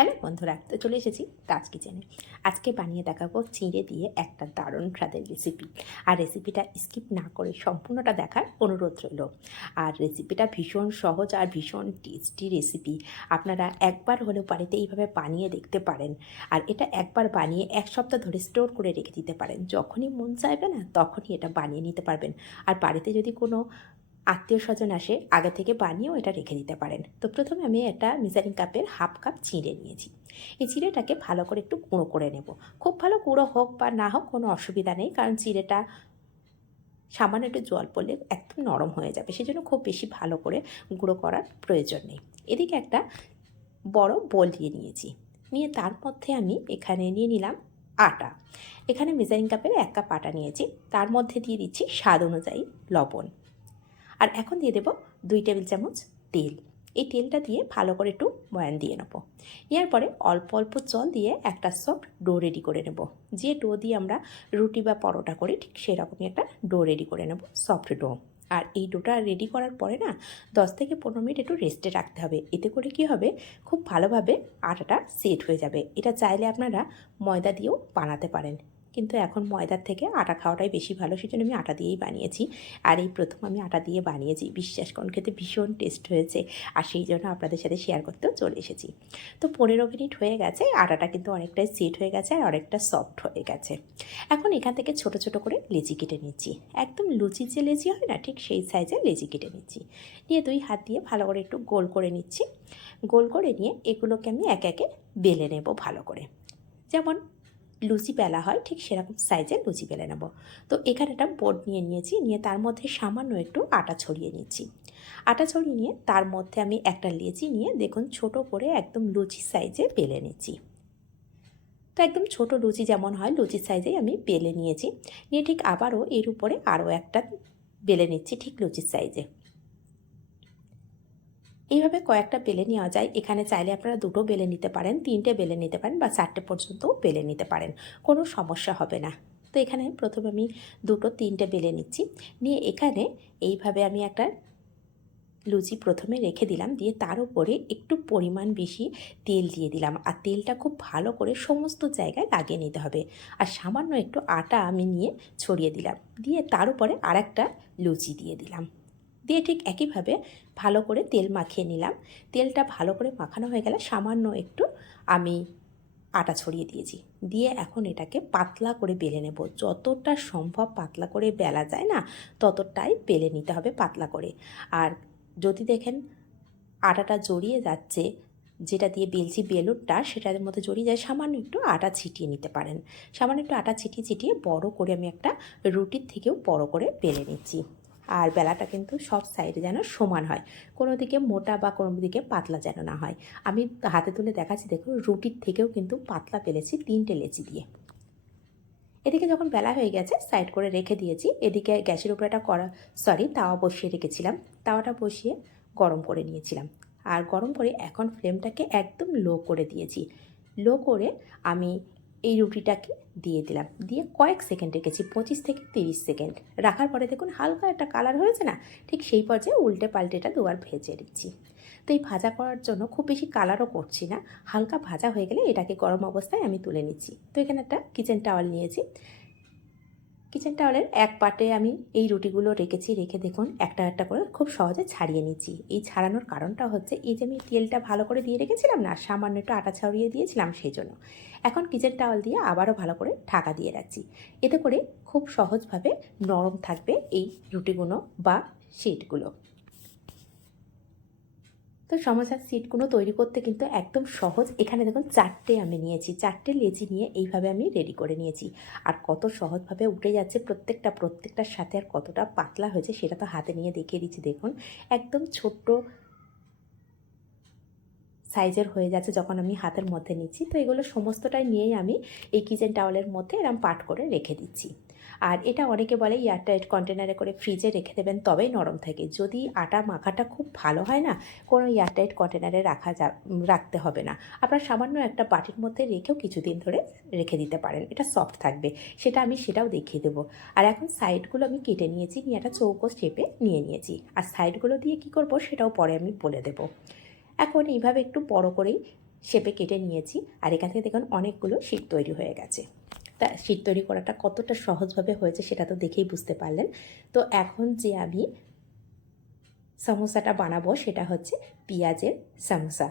Hello বন্ধুরা, তো চলে এসেছি কাজ কিচেনে। আজকে বানিয়ে দেখাবো চিঁড়ে দিয়ে একটা দারুণ স্বাদের রেসিপি আর রেসিপিটা স্কিপ না করে সম্পূর্ণটা দেখার অনুরোধ রইল। আর রেসিপিটা ভীষণ সহজ আর ভীষণ টেস্টি রেসিপি আপনারা একবার হলেও বাড়িতে এইভাবে বানিয়ে দেখতে পারেন। আর এটা একবার বানিয়ে এক সপ্তাহ ধরে স্টোর করে রেখে দিতে পারেন। যখনই মন চাইবে না, তখনই এটা বানিয়ে নিতে পারবেন। আর বাড়িতে যদি কোনো আত্মীয় স্বজন আসে, আগে থেকে বানিয়েও এটা রেখে দিতে পারেন। তো প্রথমে আমি একটা মেজারিং কাপের হাফ কাপ চিঁড়ে নিয়েছি। এই চিঁড়েটাকে ভালো করে একটু গুঁড়ো করে নেব। খুব ভালো গুঁড়ো হোক বা না হোক কোনো অসুবিধা নেই, কারণ চিঁড়েটা সামান্য একটু জল পড়লে একদম নরম হয়ে যাবে। সেজন্য খুব বেশি ভালো করে গুঁড়ো করার প্রয়োজন নেই। এদিকে একটা বড় বোল দিয়ে নিয়েছি। নিয়ে তার মধ্যে আমি এখানে নিয়ে নিলাম আটা। এখানে মেজারিং কাপের এক কাপ আটা নিয়েছি। তার মধ্যে দিয়ে দিচ্ছি স্বাদ অনুযায়ী লবণ। আর এখন দিয়ে দেবো দুই টেবিল চামচ তেল। এই তেলটা দিয়ে ভালো করে একটু ময়ান দিয়ে নেব। নেওয়ার পরে অল্প অল্প জল দিয়ে একটা সফট ডো রেডি করে নেব। যে ডো দিয়ে আমরা রুটি বা পরোটা করি, ঠিক সেরকমই একটা ডো রেডি করে নেব সফট ডো আর এই ডোটা রেডি করার পরে না, দশ থেকে পনেরো মিনিট একটু রেস্টে রাখতে হবে। এতে করে কি হবে, খুব ভালোভাবে আটাটা সেট হয়ে যাবে। এটা চাইলে আপনারা ময়দা দিয়েও বানাতে পারেন। কিন্তু এখন ময়দার থেকে আটা খাওয়াটাই বেশি ভালো। সেজন্য আমি আটা দিয়েই বানিয়েছি। আর এই প্রথম আমি আটা দিয়ে বানিয়েছি। বিশ্বাস করুন, খেতে ভীষণ টেস্ট হয়েছে। আর সেই জন্য আপনাদের সাথে শেয়ার করতেও চলে এসেছি। তো পনেরো মিনিট হয়ে গেছে। আটাটা কিন্তু অনেকটাই সেট হয়ে গেছে আর অনেকটা সফট হয়ে গেছে। এখন এখান থেকে ছোট ছোট করে লেচি কেটে নিচ্ছি। একদম লুচি যে লেচি হয় না, ঠিক সেই সাইজে লেচি কেটে নিচ্ছি। নিয়ে দুই হাত দিয়ে ভালো করে একটু গোল করে নিচ্ছি। গোল করে নিয়ে এগুলোকে আমি একে একে বেলে নেব ভালো করে। যেমন লুচি বেলা হয়, ঠিক সেরকম সাইজের লুচি বেলে নেব। তো এখানে একটা বোর্ড নিয়ে নিয়েছি, নিয়ে তার মধ্যে সামান্য একটু আটা ছড়িয়ে নিচ্ছি। আটা ছড়িয়ে নিয়ে তার মধ্যে আমি একটা লেচি নিয়ে দেখুন ছোট করে একদম লুচি সাইজে বেলে নিচ্ছি। তো একদম ছোট লুচি যেমন হয় লুচির সাইজেই আমি বেলে নিয়েছি। নিয়ে ঠিক আবারও এর উপরে আরও একটা বেলে নিচ্ছি ঠিক লুচির সাইজে এইভাবে কয়েকটা বেলে নেওয়া যায়। এখানে চাইলে আপনারা দুটো বেলে নিতে পারেন, তিনটে বেলে নিতে পারেন বা চারটে পর্যন্তও বেলে নিতে পারেন। কোনো সমস্যা হবে না। তো এখানে প্রথমে আমি দুটো, তিনটে বেলে নিচ্ছি। নিয়ে এখানে এইভাবে আমি একটা লুচি প্রথমে রেখে দিলাম। দিয়ে তার উপরে একটু পরিমাণ বেশি তেল দিয়ে দিলাম। আর তেলটা খুব ভালো করে সমস্ত জায়গায় লাগিয়ে নিতে হবে। আর সামান্য একটু আটা আমি নিয়ে ছড়িয়ে দিলাম। দিয়ে তার উপরে আর একটা লুচি দিয়ে দিলাম। দিয়ে ঠিক একইভাবে ভালো করে তেল মাখিয়ে নিলাম। তেলটা ভালো করে মাখানো হয়ে গেলে সামান্য একটু আমি আটা ছড়িয়ে দিয়েছি। দিয়ে এখন এটাকে পাতলা করে বেলে নেব। যতটা সম্ভব পাতলা করে বেলা যায় না, ততটাই বেলে নিতে হবে পাতলা করে। আর যদি দেখেন আটাটা জড়িয়ে যাচ্ছে, যেটা দিয়ে বেলছি বেলুনটা সেটার মধ্যে জড়িয়ে যায়, সামান্য একটু আটা ছিটিয়ে নিতে পারেন। সামান্য একটু আটা ছিটিয়ে ছিটিয়ে বড় করে আমি একটা রুটির থেকেও বড় করে বেলে নিচ্ছি। আর বেলাটা কিন্তু সব সাইডে যেন সমান হয়। কোনো দিকে মোটা বা কোনো দিকে পাতলা যেন না হয়। আমি হাতে তুলে দেখাচ্ছি, দেখুন, রুটির থেকেও কিন্তু পাতলা পেলেছি তিনটে লেচি দিয়ে। এদিকে যখন বেলা হয়ে গেছে, সাইড করে রেখে দিয়েছি। এদিকে গ্যাসের উপরে একটা করা, সরি, তাওয়া বসিয়ে রেখেছিলাম। তাওয়াটা বসিয়ে গরম করে নিয়েছিলাম। আর গরম করে এখন ফ্লেমটাকে একদম লো করে দিয়েছি। লো করে আমি এই রুটিটাকে দিয়ে দিলাম। দিয়ে কয়েক সেকেন্ড রেখেছি, পঁচিশ থেকে তিরিশ সেকেন্ড। রাখার পরে দেখুন হালকা একটা কালার হয়েছে না? ঠিক সেই পর্যায়ে উল্টে পাল্টেটা দুবার ভেজে দিচ্ছি তো এই ভাজা করার জন্য খুব বেশি কালারও করছি না। হালকা ভাজা হয়ে গেলে এটাকে গরম অবস্থায় আমি তুলে নিচ্ছি। তো এখানে একটা কিচেন টাওয়াল নিয়েছি। কিচেন টাওয়ালের এক পাটে আমি এই রুটিগুলো রেখেছি, রেখে দেখুন একটা একটা করে খুব সহজে ছাড়িয়ে নিচ্ছি। এই ছাড়ানোর কারণটা হচ্ছে, এই যে আমি তেলটা ভালো করে দিয়ে রেখেছিলাম না, সামান্য একটু আটা ছাড়িয়ে দিয়েছিলাম সেই জন্য। এখন কিচেন টাওয়াল দিয়ে আবারও ভালো করে ঢাকা দিয়ে রাখছি। এতে করে খুব সহজভাবে নরম থাকবে এই রুটিগুলো বা শিটগুলো তো সমস্যার সিটগুলো তৈরি করতে কিন্তু একদম সহজ। এখানে দেখুন, চারটে আমি নিয়েছি। চারটে লেচি নিয়ে এইভাবে আমি রেডি করে নিয়েছি। আর কত সহজভাবে উঠে যাচ্ছে প্রত্যেকটা, প্রত্যেকটার সাথে আর কতটা পাতলা হয়েছে সেটা তো হাতে নিয়ে দেখিয়ে দিচ্ছি। দেখুন, একদম ছোট্ট সাইজের হয়ে যাচ্ছে যখন আমি হাতের মধ্যে নিচ্ছি। তো এগুলো সমস্তটাই নিয়েই আমি এই কিচেন টাওয়ালের মধ্যে এরম পাট করে রেখে দিচ্ছি। আর এটা অনেকে বলে এয়ারটাইট কন্টেনারে করে ফ্রিজে রেখে দেবেন, তবেই নরম থাকে। যদি আটা মাখাটা খুব ভালো হয় না, কোনো এয়ারটাইট কন্টেনারে রাখা যা রাখতে হবে না। আপনার সামান্য একটা বাটির মধ্যে রেখেও কিছুদিন ধরে রেখে দিতে পারেন। এটা সফট থাকবে। সেটা আমি সেটাও দেখিয়ে দেবো। আর এখন সাইডগুলো আমি কেটে নিয়েছি, নিয়ে একটা চৌকো স্টেপে নিয়ে নিয়েছি। আর সাইডগুলো দিয়ে কি করব সেটাও পরে আমি বলে দেবো। এখন এইভাবে একটু বড় করেই শেপে কেটে নিয়েছি। আর এখান থেকে দেখুন অনেকগুলো শীত তৈরি হয়ে গেছে। তা শীত তৈরি করাটা কতটা সহজভাবে হয়েছে সেটা তো দেখেই বুঝতে পারলেন। তো এখন যে আমি সমোসাটা বানাবো সেটা হচ্ছে পেঁয়াজের সমোসা।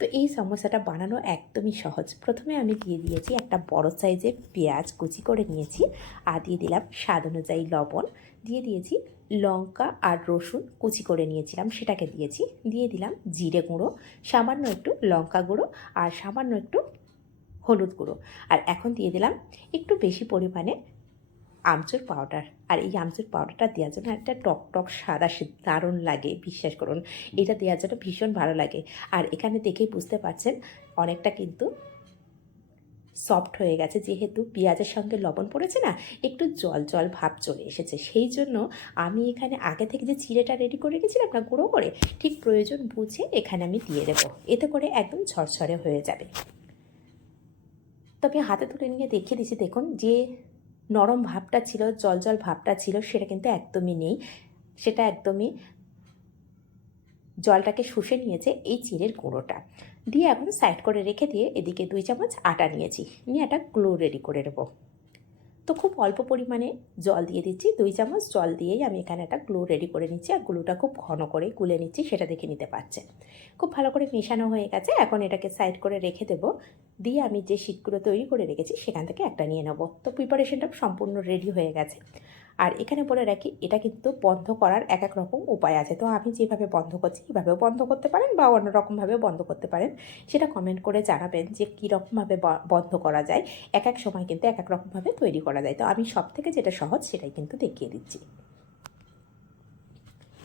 তো এই সমোসাটা বানানো একদমই সহজ। প্রথমে আমি দিয়ে দিয়েছি একটা বড় সাইজের পেঁয়াজ কুচি করে নিয়েছি, আর দিয়ে দিলাম স্বাদ অনুযায়ী লবণ। দিয়ে দিয়েছি লঙ্কা আর রসুন কুচি করে নিয়েছিলাম, সেটাকে দিয়েছি। দিয়ে দিলাম জিরে গুঁড়ো, সামান্য একটু লঙ্কা গুঁড়ো আর সামান্য একটু হলুদ গুঁড়ো। আর এখন দিয়ে দিলাম একটু বেশি পরিমাণে আমচুর পাউডার আর এই আমচুর পাউডারটা দেওয়ার জন্য একটা টক টক সাদা দারুণ লাগে, বিশ্বাস করুন। এটা দেওয়ার জন্য ভীষণ ভালো লাগে। আর এখানে দেখেই বুঝতে পারছেন, অনেকটা কিন্তু সফট হয়ে গেছে। যেহেতু পেঁয়াজের সঙ্গে লবণ পড়েছে না, একটু জল জল ভাব চলে এসেছে। সেই জন্য আমি এখানে আগে থেকে যে চিড়েটা রেডি করে রেখেছিলাম না, গুঁড়ো করে, ঠিক প্রয়োজন বুঝে এখানে আমি দিয়ে দেবো। এতে করে একদম ঝরঝরে হয়ে যাবে। তবে হাতে তুলে নিয়ে দেখিয়ে দিচ্ছি, দেখুন যে নরম ভাবটা ছিল, জল জল ভাবটা ছিল, সেটা কিন্তু একদমই নেই। সেটা একদমই জলটাকে শুষে নিয়েছে এই চিড়ের গুঁড়োটা। দিয়ে এখন সাইড করে রেখে দিয়ে এদিকে দুই চামচ আটা নিয়েছি। নিয়ে একটা গ্লো রেডি করে নেব। তো খুব অল্প পরিমাণে জল দিয়ে দিচ্ছি। দুই চামচ জল দিয়েই আমি এখানে একটা গ্লু রেডি করে নিচ্ছি আর গ্লুটা খুব ঘন করে গুলে নিচ্ছি, সেটা দেখে নিতে পারছে খুব ভালো করে মেশানো হয়ে গেছে, এখন এটাকে সাইড করে রেখে দেবো। দিয়ে আমি যে শীটগুলো তৈরি করে রেখেছি, সেখান থেকে একটা নিয়ে নেব। তো প্রিপারেশনটা সম্পূর্ণ রেডি হয়ে গেছে। আর এখানে বলে রাখি, এটা কিন্তু বন্ধ করার এক এক রকম উপায় আছে। তো আমি যেভাবে বন্ধ করছি এভাবেও বন্ধ করতে পারেন বা অন্য রকমভাবেও বন্ধ করতে পারেন, সেটা কমেন্ট করে জানাবেন যে কীরকমভাবে বন্ধ করা যায়। এক এক সময় কিন্তু এক এক রকমভাবে তৈরি করা যায়। তো আমি সব থেকে যেটা সহজ সেটাই কিন্তু দেখিয়ে দিচ্ছি।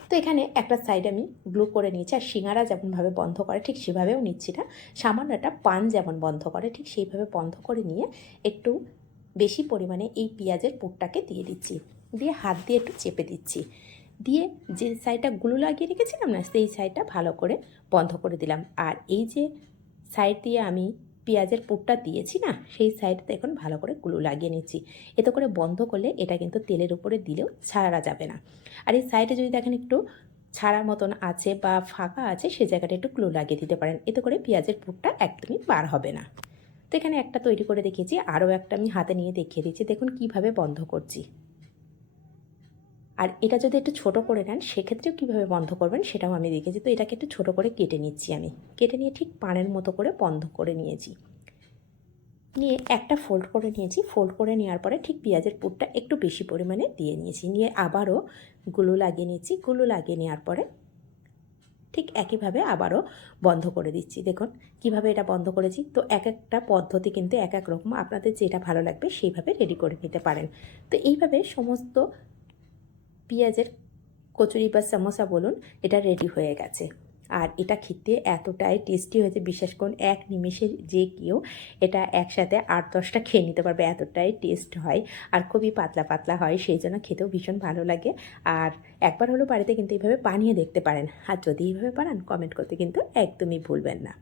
তো এখানে একটা সাইড আমি গ্লু করে নিয়েছি, আর শিঙারা যেমনভাবে বন্ধ করে, ঠিক সেভাবেও নিচ্ছি না। সামান্য একটা পান যেমন বন্ধ করে, ঠিক সেইভাবে বন্ধ করে নিয়ে একটু বেশি পরিমাণে এই পেঁয়াজের পুরটাকে দিয়ে দিচ্ছি। দিয়ে হাত দিয়ে একটু চেপে দিচ্ছি। দিয়ে যে সাইডটা গ্লু লাগিয়ে রেখেছিলাম না, সেই সাইডটা ভালো করে বন্ধ করে দিলাম। আর এই যে সাইড দিয়ে আমি পেঁয়াজের পুরটা দিয়েছি না, সেই সাইডটা এখন ভালো করে গ্লু লাগিয়ে নিচ্ছি। এতে করে বন্ধ করলে এটা কিন্তু তেলের উপরে দিলেও ছাড়া যাবে না। আর এই সাইডে যদি দেখেন একটু ছাড়ার মতন আছে বা ফাঁকা আছে, সে জায়গাটা একটু গ্লু লাগিয়ে দিতে পারেন। এতে করে পেঁয়াজের পুরটা একদমই বার হবে না। তো এখানে একটা তৈরি করে দেখিয়েছি, আরও একটা আমি হাতে নিয়ে দেখিয়ে দিচ্ছি। দেখুন কীভাবে বন্ধ করছি। আর এটা যদি একটু ছোট করে নেন, সেক্ষেত্রেও কীভাবে বন্ধ করবেন সেটাও আমি দেখেছি। তো এটাকে একটু ছোট করে কেটে নিচ্ছি আমি। কেটে নিয়ে ঠিক পানের মতো করে বন্ধ করে নিয়েছি। নিয়ে একটা ফোল্ড করে নিয়েছি। ফোল্ড করে নেওয়ার পরে ঠিক পেঁয়াজের পুরটা একটু বেশি পরিমাণে দিয়ে নিয়েছি। নিয়ে আবারও গুলো লাগিয়ে নিয়েছি গুলো লাগিয়ে নেওয়ার পরে ঠিক একইভাবে আবারও বন্ধ করে দিচ্ছি। দেখুন কীভাবে এটা বন্ধ করেছি। তো এক একটা পদ্ধতি কিন্তু এক এক রকম। আপনাদের যেটা ভালো লাগবে সেইভাবে রেডি করে নিতে পারেন। তো এইভাবে সমস্ত পেঁয়াজের কচুরি বা সমোসা বলুন, এটা রেডি হয়ে গেছে। আর এটা খেতে এতটাই টেস্টি হয়েছে, বিশ্বাস করুন, এক নিমেষে যে কেউ এটা একসাথে আট দশটা খেয়ে নিতে পারবে, এতটাই টেস্ট হয়। আর খুবই পাতলা পাতলা হয়, সেই জন্য খেতেও ভীষণ ভালো লাগে। আর একবার হলো বাড়িতে কিন্তু এইভাবে বানিয়ে দেখতে পারেন। আর যদি এইভাবে বানান কমেন্ট করতে কিন্তু একদমই ভুলবেন না।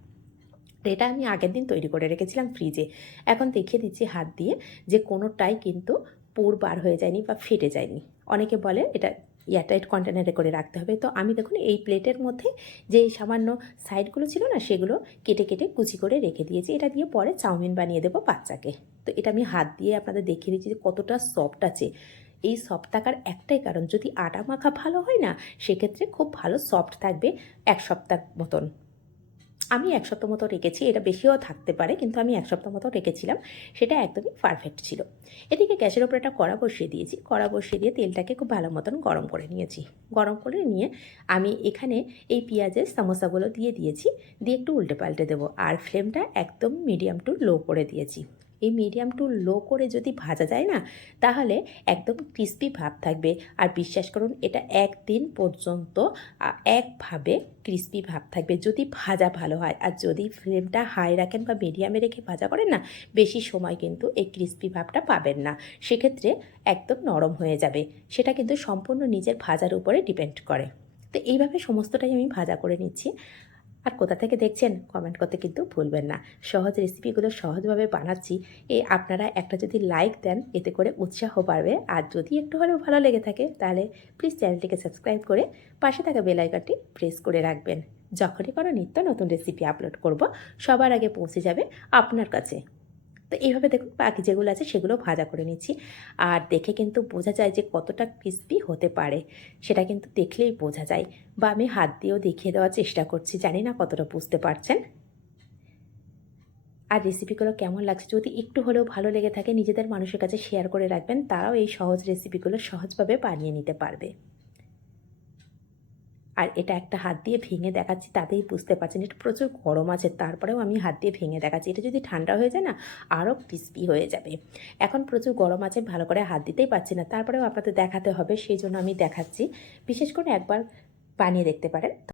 এটা আমি আগের দিন তৈরি করে রেখেছিলাম ফ্রিজে এখন দেখিয়ে দিচ্ছি হাত দিয়ে যে কোনোটাই কিন্তু পুর বার হয়ে যায়নি বা ফেটে যায়নি। অনেকে বলে এটা এয়ারটাইট কন্টেনারে করে রাখতে হবে। তো আমি দেখুন এই প্লেটের মধ্যে যে সামান্য সাইডগুলো ছিল না, সেগুলো কেটে কেটে কুচি করে রেখে দিয়েছি। এটা দিয়ে পরে চাউমিন বানিয়ে দেবো বাচ্চাকে। তো এটা আমি হাত দিয়ে আপনাদের দেখিয়ে দিচ্ছি যে কতটা সফট আছে। এই সফট থাকার একটাই কারণ, যদি আটা মাখা ভালো হয় না, সেক্ষেত্রে খুব ভালো সফট থাকবে এক সপ্তাহ মতন। আমি এক সপ্তাহ মতো রেখেছি, এটা বেশিও থাকতে পারে, কিন্তু আমি এক সপ্তাহ মতো রেখেছিলাম, সেটা একদমই পারফেক্ট ছিল। এদিকে গ্যাসের ওপর একটা কড়া বসিয়ে দিয়েছি, কড়া বসিয়ে দিয়ে তেলটাকে খুব ভালো মতন গরম করে নিয়েছি। গরম করে নিয়ে আমি এখানে এই পেঁয়াজের সামোসাগুলো দিয়ে দিয়েছি, দিয়ে একটু উল্টে পাল্টে দেবো, আর ফ্লেমটা একদম মিডিয়াম টু লো করে দিয়েছি। এই মিডিয়াম টু লো করে যদি ভাজা যায় না, তাহলে একদম ক্রিস্পি ভাব থাকবে। আর বিশ্বাস করুন, এটা একদিন পর্যন্ত একভাবে ক্রিস্পি ভাব থাকবে। যদি ভাজা ভালো হয়, আর যদি ফ্লেমটা হাই রাখেন বা মিডিয়ামে রেখে ভাজা করেন না, বেশি সময় কিন্তু এই ক্রিস্পি ভাবটা পাবেন না। সেক্ষেত্রে একদম নরম হয়ে যাবে। সেটা কিন্তু সম্পূর্ণ নিজের ভাজার উপরে ডিপেন্ড করে। তো এইভাবে সমস্তটাই আমি ভাজা করে নিচ্ছি। আর কোথা থেকে দেখছেন কমেন্ট করতে কিন্তু ভুলবেন না। সহজ রেসিপিগুলো সহজভাবে বানাচ্ছি। এ আপনারা একটা যদি লাইক দেন, এতে করে উৎসাহ বাড়বে। আর যদি একটু হলেও ভালো লেগে থাকে, তাহলে প্লিজ চ্যানেলটিকে সাবস্ক্রাইব করে পাশে থাকা বেলাইকনটি প্রেস করে রাখবেন। যখনই কোনো নিত্য নতুন রেসিপি আপলোড করব, সবার আগে পৌঁছে যাবে আপনার কাছে। তো এইভাবে দেখুন বাকি যেগুলো আছে সেগুলো ভাজা করে নিচ্ছি। আর দেখে কিন্তু বোঝা যায় যে কতটা ক্রিস্পি হতে পারে, সেটা কিন্তু দেখলেই বোঝা যায়। বা আমি হাত দিয়েও দেখিয়ে দেওয়ার চেষ্টা করছি, জানি না কতটা বুঝতে পারছেন। আর রেসিপিগুলো কেমন লাগছে যদি একটু হলেও ভালো লেগে থাকে, নিজেদের মানুষের কাছে শেয়ার করে রাখবেন, তারাও এই সহজ রেসিপিগুলো সহজভাবে বানিয়ে নিতে পারবে। আর এটা একটা হাত দিয়ে ভেঙে দেখাচ্ছি, তাতেই বুঝতে পারছেন। এটা প্রচুর গরম আছে, তারপরেও আমি হাত দিয়ে ভেঙে দেখাচ্ছি। এটা যদি ঠান্ডা হয়ে যায় না, আরও ক্রিস্পি হয়ে যাবে। এখন প্রচুর গরম আছে, ভালো করে হাত দিতেই পারছি না। তারপরেও আপনাদের দেখাতে হবে, সেই জন্য আমি দেখাচ্ছি। বিশেষ করে একবার বানিয়ে দেখতে পারেন।